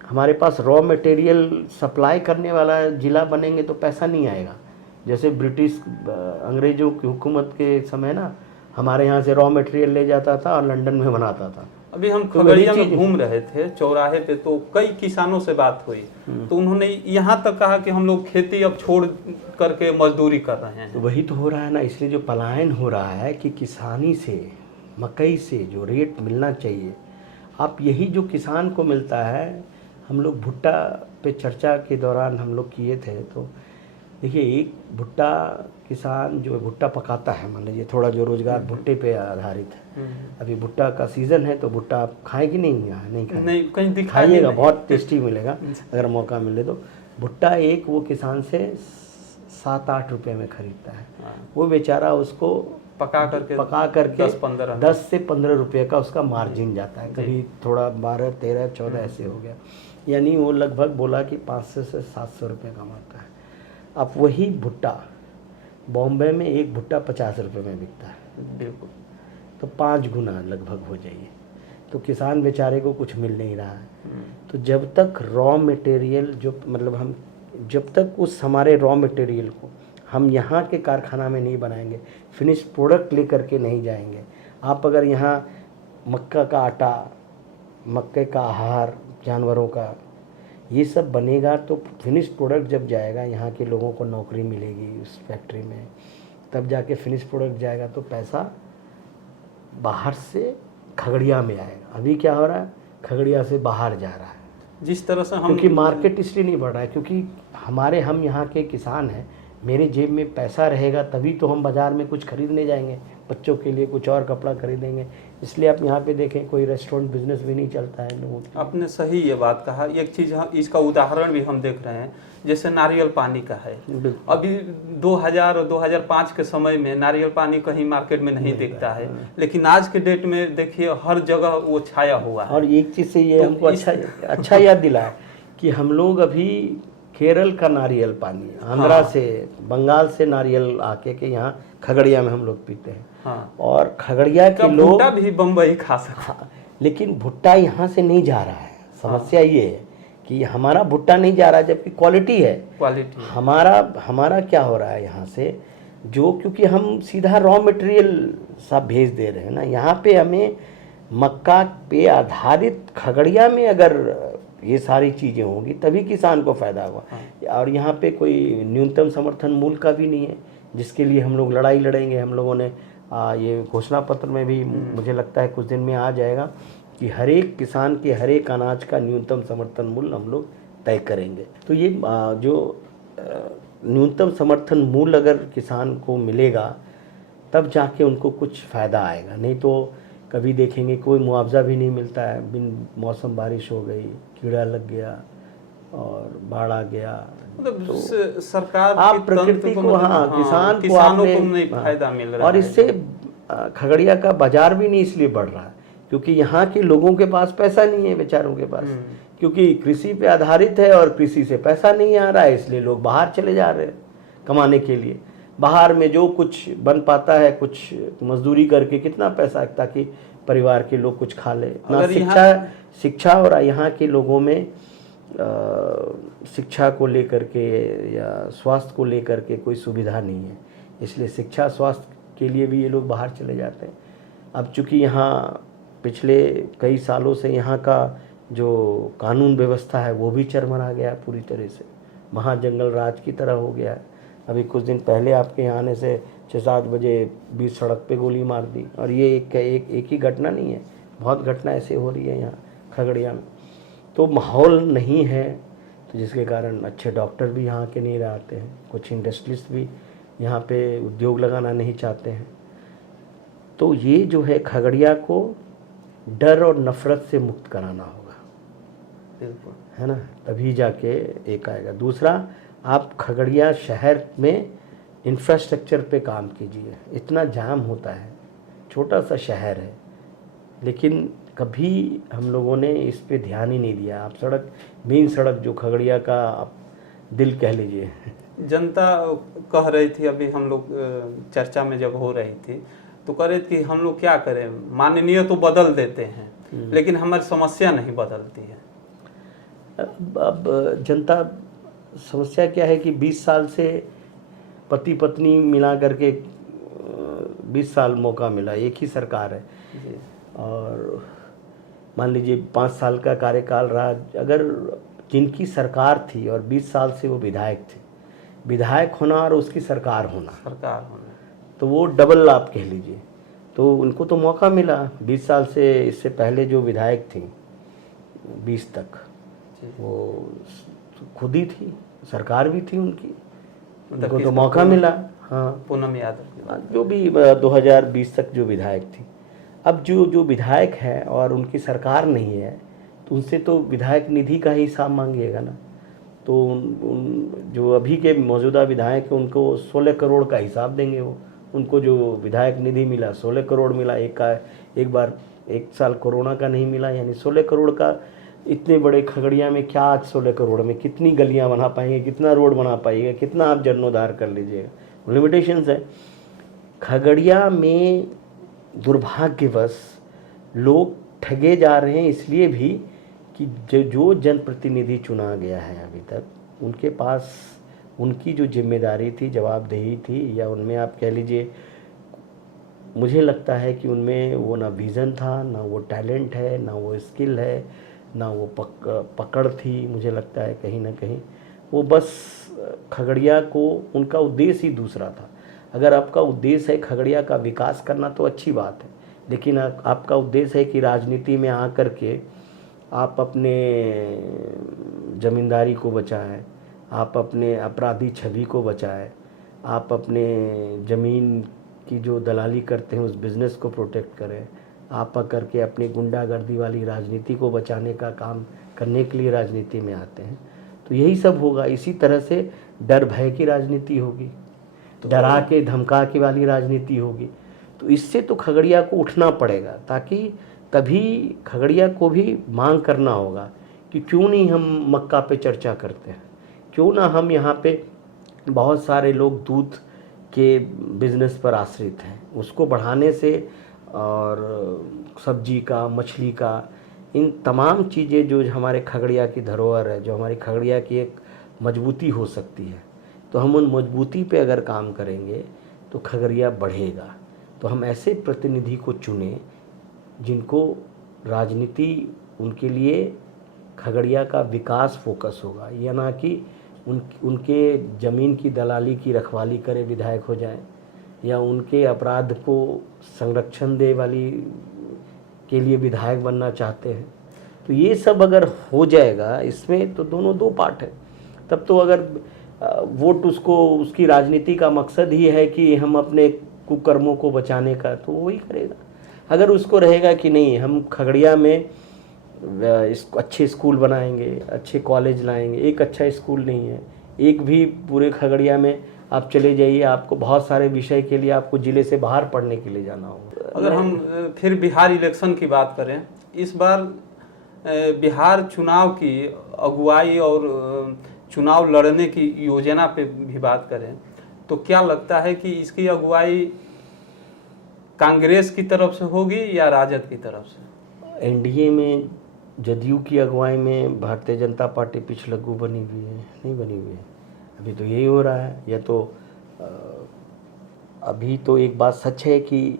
हमारे पास रॉ मटेरियल सप्लाई करने वाला ज़िला बनेंगे तो पैसा नहीं आएगा। जैसे ब्रिटिश अंग्रेज़ों की हुकूमत के समय ना, हमारे यहाँ से रॉ मटेरियल ले जाता था और लंदन में बनाता था। अभी हम खगड़िया में घूम रहे थे चौराहे पे, तो कई किसानों से बात हुई, तो उन्होंने यहाँ तक कहा कि हम लोग खेती अब छोड़ करके मजदूरी कर रहे हैं। तो वही तो हो रहा है ना, इसलिए जो पलायन हो रहा है कि किसानी से, मकई से जो रेट मिलना चाहिए, आप यही जो किसान को मिलता है। हम लोग भुट्टा पे चर्चा के दौरान हम लोग किए थे, तो देखिए, एक भुट्टा किसान जो भुट्टा पकाता है, मान लीजिए थोड़ा जो रोज़गार भुट्टे पे आधारित है। अभी भुट्टा का सीज़न है, तो भुट्टा आप खाएगी नहीं, यहाँ नहीं कहीं दिखाइएगा, बहुत टेस्टी मिलेगा अगर मौका मिले तो। भुट्टा एक वो किसान से 7-8 रुपये में खरीदता है, वो बेचारा उसको पका करके 10 से 15 रुपये का उसका मार्जिन जाता है, कभी थोड़ा 12, 13, 14 ऐसे हो गया, यानी वो लगभग बोला कि 500 से 700 रुपये कमाता है। अब वही भुट्टा बॉम्बे में एक भुट्टा 50 रुपये में बिकता है, बिल्कुल। तो 5 गुना लगभग हो जाइए। तो किसान बेचारे को कुछ मिल नहीं रहा है। तो जब तक रॉ मटेरियल जो मतलब हम जब तक उस हमारे रॉ मटेरियल को हम यहाँ के कारखाना में नहीं बनाएंगे, फिनिश प्रोडक्ट लेकर के नहीं जाएंगे। आप अगर यहाँ मक्का का आटा, मक्के का आहार जानवरों का, ये सब बनेगा तो फिनिश प्रोडक्ट जब जाएगा यहाँ के लोगों को नौकरी मिलेगी उस फैक्ट्री में, तब जाके फिनिश प्रोडक्ट जाएगा तो पैसा बाहर से खगड़िया में आएगा। अभी क्या हो रहा है, खगड़िया से बाहर जा रहा है। जिस तरह से हम, क्योंकि मार्केट इसलिए नहीं बढ़ रहा है क्योंकि हम यहाँ के किसान हैं, मेरे जेब में पैसा रहेगा तभी तो हम बाज़ार में कुछ खरीदने जाएंगे, बच्चों के लिए कुछ और कपड़ा खरीदेंगे। इसलिए आप यहाँ पे देखें कोई रेस्टोरेंट बिजनेस भी नहीं चलता है लोगों का। आपने सही ये बात कहा। एक चीज़ इसका उदाहरण भी हम देख रहे हैं, जैसे नारियल पानी का है। अभी 2000 और 2005 के समय में नारियल पानी कहीं मार्केट में नहीं दिखता है, लेकिन आज के डेट में देखिए हर जगह वो छाया हुआ है। और एक चीज़ से ये हमको अच्छा याद दिला कि हम लोग अभी केरल का नारियल पानी, आंध्रा से, बंगाल से नारियल आके के यहाँ खगड़िया में हम लोग पीते हैं। हाँ। और खगड़िया के लोग भुट्टा भी बम्बई खा सकते हैं। हाँ, लेकिन भुट्टा यहाँ से नहीं जा रहा है। समस्या ये है कि हमारा भुट्टा नहीं जा रहा है, जबकि क्वालिटी है। क्वालिटी हमारा क्या हो रहा है यहाँ से, जो क्योंकि हम सीधा रॉ मटेरियल सब भेज दे रहे हैं ना, यहाँ पे हमें मक्का पे आधारित खगड़िया में अगर ये सारी चीज़ें होंगी तभी किसान को फ़ायदा होगा। और यहाँ पे कोई न्यूनतम समर्थन मूल्य का भी नहीं है जिसके लिए हम लोग लड़ाई लड़ेंगे। हम लोगों ने ये घोषणा पत्र में भी मुझे लगता है कुछ दिन में आ जाएगा कि हर एक किसान के हर एक अनाज का न्यूनतम समर्थन मूल्य हम लोग तय करेंगे। तो ये जो न्यूनतम समर्थन मूल्य अगर किसान को मिलेगा तब जाके उनको कुछ फ़ायदा आएगा, नहीं तो कभी देखेंगे कोई मुआवजा भी नहीं मिलता है। बिन मौसम बारिश हो गई, कीड़ा लग गया और बाढ़ आ गया, मतलब सरकार आप प्रकृति को, किसान को आपने नहीं फायदा मिल रहा और है। इससे खगड़िया का बाजार भी नहीं इसलिए बढ़ रहा है क्योंकि यहाँ के लोगों के पास पैसा नहीं है, बेचारों के पास, क्योंकि कृषि पे आधारित है और कृषि से पैसा नहीं आ रहा है, इसलिए लोग बाहर चले जा रहे हैं कमाने के लिए। बाहर में जो कुछ बन पाता है, कुछ मजदूरी करके कितना पैसा, ताकि परिवार के लोग कुछ खा ले ना। शिक्षा और यहाँ के लोगों में शिक्षा को लेकर के या स्वास्थ्य को लेकर के कोई सुविधा नहीं है, इसलिए शिक्षा स्वास्थ्य के लिए भी ये लोग बाहर चले जाते हैं। अब चूँकि यहाँ पिछले कई सालों से यहाँ का जो कानून व्यवस्था है वो भी चरमरा गया पूरी तरह से, महाजंगल राज की तरह हो गया है। अभी कुछ दिन पहले आपके यहाँ आने से 6-7 बजे 20 सड़क पे गोली मार दी, और ये एक ही घटना नहीं है, बहुत घटना ऐसे हो रही है यहाँ खगड़िया में। तो माहौल नहीं है, तो जिसके कारण अच्छे डॉक्टर भी यहाँ के नहीं रहते हैं, कुछ इंडस्ट्रिस्ट भी यहाँ पे उद्योग लगाना नहीं चाहते हैं। तो ये जो है खगड़िया को डर और नफ़रत से मुक्त कराना होगा, बिल्कुल, है ना, तभी जाके एक आएगा। दूसरा, आप खगड़िया शहर में इंफ्रास्ट्रक्चर पे काम कीजिए। इतना जाम होता है, छोटा सा शहर है, लेकिन कभी हम लोगों ने इस पे ध्यान ही नहीं दिया। आप मेन सड़क जो खगड़िया का आप दिल कह लीजिए, जनता कह रही थी, अभी हम लोग चर्चा में जब हो रही थी तो कह रहे थे कि हम लोग क्या करें, माननीय तो बदल देते हैं लेकिन हमारी समस्या नहीं बदलती है। अब जनता समस्या क्या है कि 20 साल से पति पत्नी मिला करके 20 साल मौका मिला, एक ही सरकार है, और मान लीजिए 5 साल का कार्यकाल रहा। अगर जिनकी सरकार थी और 20 साल से वो विधायक थे, विधायक होना और उसकी सरकार होना, तो वो डबल आप कह लीजिए। तो उनको तो मौका मिला 20 साल से, इससे पहले जो विधायक थी 20 तक वो खुद ही थी, सरकार भी थी उनकी, उनको तो मौका मिला। हाँ, पूनम यादव जो भी 2020 तक जो विधायक थी। अब जो विधायक है और उनकी सरकार नहीं है, तो उनसे तो विधायक निधि का ही हिसाब मांगिएगा ना। तो जो अभी के मौजूदा विधायक हैं उनको 16 करोड़ का हिसाब देंगे वो। उनको जो विधायक निधि मिला 16 करोड़ मिला, एक साल कोरोना का नहीं मिला, यानी 16 करोड़ का। इतने बड़े खगड़िया में क्या आज 16 करोड़ में कितनी गलियां बना पाएंगे, कितना रोड बना पाएंगे, कितना आप जीर्णोद्धार कर लीजिएगा। लिमिटेशंस है। खगड़िया में दुर्भाग्यवश लोग ठगे जा रहे हैं इसलिए भी कि जो जनप्रतिनिधि चुना गया है अभी तक, उनके पास उनकी जो जिम्मेदारी थी, जवाबदेही थी, या उनमें आप कह लीजिए, मुझे लगता है कि उनमें वो ना विज़न था, ना वो टैलेंट है, ना वो स्किल है, ना वो पकड़ थी। मुझे लगता है कहीं ना कहीं वो बस खगड़िया को, उनका उद्देश्य ही दूसरा था। अगर आपका उद्देश्य है खगड़िया का विकास करना तो अच्छी बात है, लेकिन आपका उद्देश्य है कि राजनीति में आकर के आप अपने ज़मींदारी को बचाएं, आप अपने अपराधी छवि को बचाएं, आप अपने ज़मीन की जो दलाली करते हैं उस बिज़नेस को प्रोटेक्ट करें, आप करके अपनी गुंडागर्दी वाली राजनीति को बचाने का काम करने के लिए राजनीति में आते हैं। तो यही सब होगा। इसी तरह से डर भय की राजनीति होगी, डरा के धमका के वाली राजनीति होगी। तो इससे तो खगड़िया को उठना पड़ेगा, ताकि तभी खगड़िया को भी मांग करना होगा कि क्यों नहीं हम मक्का पे चर्चा करते हैं, क्यों ना हम यहाँ पे, बहुत सारे लोग दूध के बिज़नेस पर आश्रित हैं, उसको बढ़ाने से, और सब्जी का, मछली का, इन तमाम चीज़ें जो हमारे खगड़िया की धरोहर है, जो हमारी खगड़िया की एक मजबूती हो सकती है, तो हम उन मजबूती पे अगर काम करेंगे तो खगड़िया बढ़ेगा। तो हम ऐसे प्रतिनिधि को चुनें जिनको राजनीति, उनके लिए खगड़िया का विकास फोकस होगा, या ना कि उनके ज़मीन की दलाली की रखवाली करे विधायक हो जाए, या उनके अपराध को संरक्षण दे वाली के लिए विधायक बनना चाहते हैं। तो ये सब अगर हो जाएगा इसमें, तो दोनों दो पार्ट है। तब तो अगर वोट उसको, उसकी राजनीति का मकसद ही है कि हम अपने कुकर्मों को बचाने का, तो वही करेगा। अगर उसको रहेगा कि नहीं, हम खगड़िया में अच्छे स्कूल बनाएंगे, अच्छे कॉलेज लाएंगे, एक अच्छा स्कूल नहीं है, एक भी पूरे खगड़िया में आप चले जाइए, आपको बहुत सारे विषय के लिए आपको ज़िले से बाहर पढ़ने के लिए जाना होगा। अगर हम फिर बिहार इलेक्शन की बात करें, इस बार बिहार चुनाव की अगुवाई और चुनाव लड़ने की योजना पे भी बात करें, तो क्या लगता है कि इसकी अगुवाई कांग्रेस की तरफ से होगी या राजद की तरफ से? एनडीए में जदयू की अगुवाई में भारतीय जनता पार्टी पिछलग्गू बनी हुई है, नहीं बनी हुई है। अभी तो यही हो रहा है। या तो अभी तो एक बात सच है कि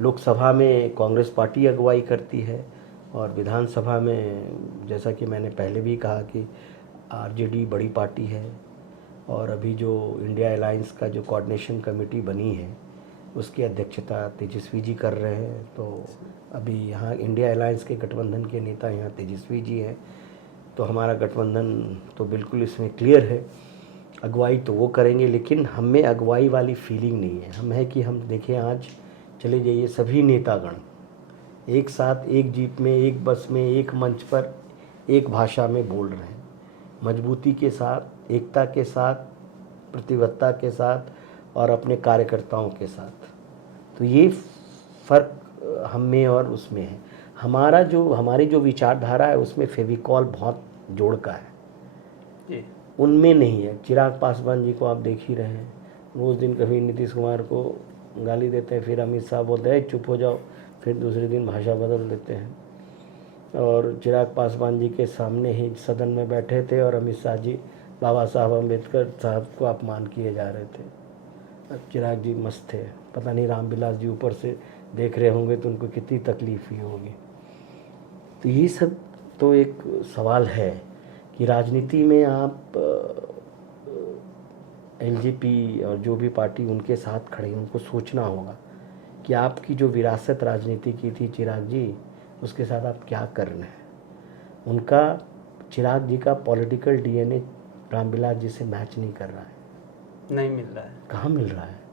लोकसभा में कांग्रेस पार्टी अगुवाई करती है, और विधानसभा में, जैसा कि मैंने पहले भी कहा, कि आरजेडी बड़ी पार्टी है, और अभी जो इंडिया अलायंस का जो कोऑर्डिनेशन कमेटी बनी है उसकी अध्यक्षता तेजस्वी जी कर रहे हैं। तो अभी यहाँ इंडिया अलायंस के गठबंधन के नेता यहाँ तेजस्वी जी हैं, तो हमारा गठबंधन तो बिल्कुल इसमें क्लियर है, अगुवाई तो वो करेंगे। लेकिन हमें अगुवाई वाली फीलिंग नहीं है। हम है कि हम देखें, आज चले जाइए, सभी नेतागण एक साथ, एक जीप में, एक बस में, एक मंच पर, एक भाषा में बोल रहे हैं, मजबूती के साथ, एकता के साथ, प्रतिबद्धता के साथ, और अपने कार्यकर्ताओं के साथ। तो ये फ़र्क हम में और उसमें है। हमारी जो विचारधारा है उसमें फेविकॉल बहुत जोड़ का है जी, उनमें नहीं है। चिराग पासवान जी को आप देख ही रहे हैं, रोज़ दिन कभी नीतीश कुमार को गाली देते हैं, फिर अमित शाह बोलते हैं चुप हो जाओ, फिर दूसरे दिन भाषा बदल देते हैं। और चिराग पासवान जी के सामने ही सदन में बैठे थे और अमित शाह जी बाबा साहब अम्बेडकर साहब को अपमान किए जा रहे थे। चिराग जी मस्त थे, पता नहीं रामविलास जी ऊपर से देख रहे होंगे तो उनको कितनी तकलीफ हुई होगी। तो ये सब तो एक सवाल है कि राजनीति में आप एलजेपी और जो भी पार्टी उनके साथ खड़े हैं, उनको सोचना होगा कि आपकी जो विरासत राजनीति की थी चिराग जी, उसके साथ आप क्या कर रहे हैं। उनका, चिराग जी का पॉलिटिकल डीएनए रामविलास जी से मैच नहीं कर रहा है, नहीं मिल रहा है। कहाँ मिल रहा है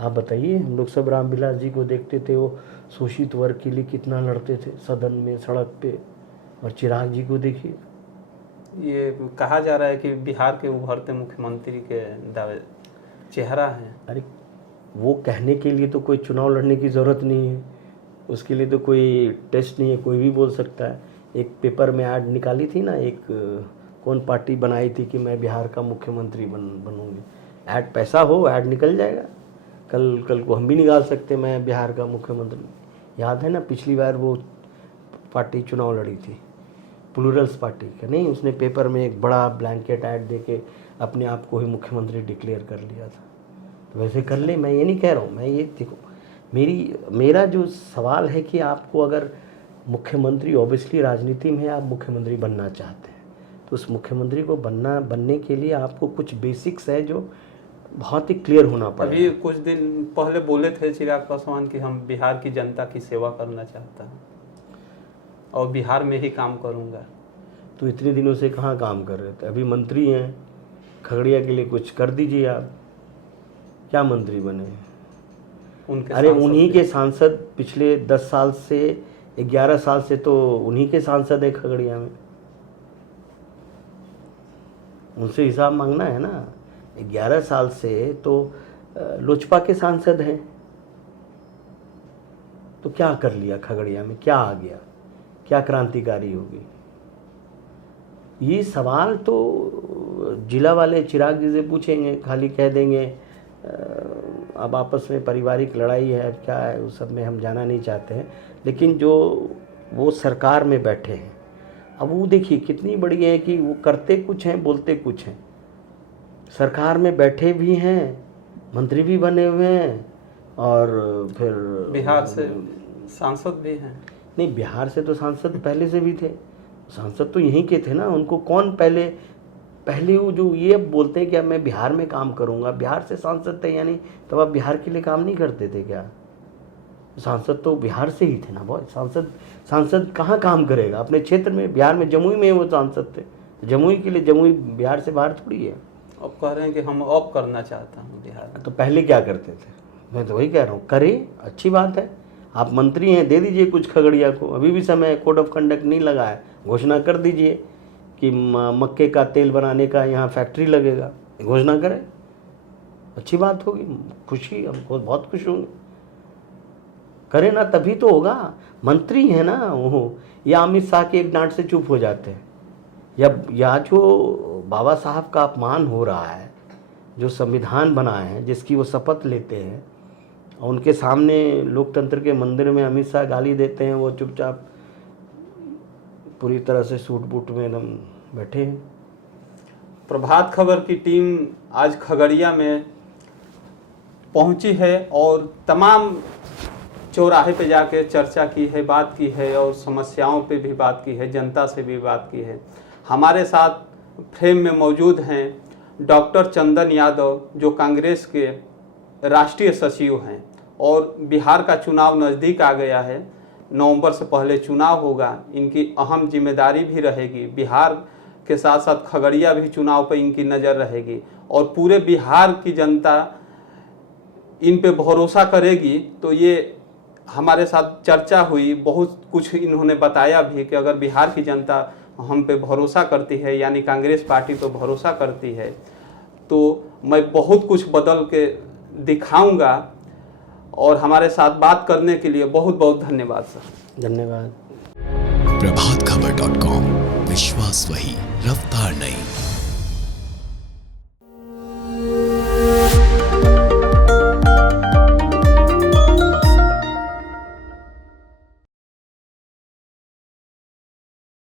आप बताइए। हम लोग सब रामविलास जी को देखते थे, वो शोषित वर्ग के लिए कितना लड़ते थे सदन में, सड़क पे, और चिराग जी को देखिए। ये कहा जा रहा है कि बिहार के उभरते मुख्यमंत्री के दावे चेहरा है। अरे वो कहने के लिए तो कोई चुनाव लड़ने की ज़रूरत नहीं है, उसके लिए तो कोई टेस्ट नहीं है, कोई भी बोल सकता है। एक पेपर में ऐड निकाली थी ना, एक कौन पार्टी बनाई थी कि मैं बिहार का मुख्यमंत्री बनूंगी, ऐड पैसा हो, ऐड निकल जाएगा। कल को हम भी निकाल सकते। मैं बिहार का मुख्यमंत्री, याद है ना पिछली बार वो पार्टी चुनाव लड़ी थी, प्लूरल्स पार्टी का, नहीं उसने पेपर में एक बड़ा ब्लैंकेट ऐड दे के अपने आप को ही मुख्यमंत्री डिक्लेयर कर लिया था। तो वैसे कर ले, मैं ये नहीं कह रहा हूँ। मैं ये देखो, मेरा जो सवाल है कि आपको अगर मुख्यमंत्री, ऑब्वियसली राजनीति में आप मुख्यमंत्री बनना चाहते हैं, तो उस मुख्यमंत्री को बनने के लिए आपको कुछ बेसिक्स है जो बहुत ही क्लियर होना पड़ेगा। अभी कुछ दिन पहले बोले थे चिराग पासवान कि हम बिहार की जनता की सेवा करना चाहता हूँ और बिहार में ही काम करूँगा। तो इतने दिनों से कहाँ काम कर रहे थे? अभी मंत्री हैं खगड़िया के लिए, कुछ कर दीजिए आप। क्या मंत्री बने? अरे उन्हीं के सांसद पिछले 10 साल से 11 साल से तो उन्हीं के सांसद है खगड़िया में। उनसे हिसाब मांगना है ना। 11 साल से तो लोजपा के सांसद हैं। तो क्या कर लिया खगड़िया में? क्या आ गया? क्या क्रांतिकारी होगी? ये सवाल तो जिला वाले चिराग जी से पूछेंगे, खाली कह देंगे अब आपस में पारिवारिक लड़ाई है, क्या है, उस सब में हम जाना नहीं चाहते हैं। लेकिन जो वो सरकार में बैठे हैं, अब वो देखिए कितनी बड़ी है कि वो करते कुछ हैं, बोलते कुछ हैं। सरकार में बैठे भी हैं, मंत्री भी बने हुए हैं, और फिर बिहार से सांसद भी हैं। नहीं, बिहार से तो सांसद पहले से भी थे। सांसद तो यहीं के थे ना। उनको कौन पहले वो जो ये बोलते हैं कि अब मैं बिहार में काम करूंगा, बिहार से सांसद थे, यानी तब आप बिहार के लिए काम नहीं करते थे क्या? सांसद तो बिहार से ही थे ना भाई। सांसद कहाँ काम करेगा? अपने क्षेत्र में, बिहार में जमुई में वो सांसद थे। जमुई के लिए, जमुई बिहार से बाहर थोड़ी है। अब कह रहे हैं कि हम अब करना चाहता हूँ बिहार में। तो पहले क्या करते थे? मैं तो वही कह रहा हूँ, करें, अच्छी बात है। आप मंत्री हैं, दे दीजिए कुछ खगड़िया को, अभी भी समय है। कोड ऑफ कंडक्ट नहीं लगा है, घोषणा कर दीजिए कि मक्के का तेल बनाने का यहाँ फैक्ट्री लगेगा, घोषणा करें, अच्छी बात होगी। खुशी, हमको बहुत खुश होंगे। करें ना, तभी तो होगा। मंत्री है ना वो, या अमित शाह के एक डांट से चुप हो जाते हैं, या जो बाबा साहब का अपमान हो रहा है, जो संविधान बनाए हैं, जिसकी वो शपथ लेते हैं, और उनके सामने लोकतंत्र के मंदिर में अमित शाह गाली देते हैं, वो चुपचाप पूरी तरह से सूट बूट में एकदम बैठे हैं। प्रभात खबर की टीम आज खगड़िया में पहुंची है और तमाम चौराहे पे जाके चर्चा की है, बात की है, और समस्याओं पे भी बात की है, जनता से भी बात की है। हमारे साथ फ्रेम में मौजूद हैं डॉक्टर चंदन यादव, जो कांग्रेस के राष्ट्रीय सचिव हैं, और बिहार का चुनाव नज़दीक आ गया है, नवंबर से पहले चुनाव होगा। इनकी अहम जिम्मेदारी भी रहेगी। बिहार के साथ साथ खगड़िया भी चुनाव पर इनकी नज़र रहेगी, और पूरे बिहार की जनता इन पे भरोसा करेगी। तो ये हमारे साथ चर्चा हुई, बहुत कुछ इन्होंने बताया भी कि अगर बिहार की जनता हम पे भरोसा करती है, यानी कांग्रेस पार्टी पे भरोसा करती है, तो मैं बहुत कुछ बदल के दिखाऊंगा। और हमारे साथ बात करने के लिए बहुत बहुत धन्यवाद सर। धन्यवाद। प्रभातखबर.com, विश्वास वही, रफ्तार नहीं।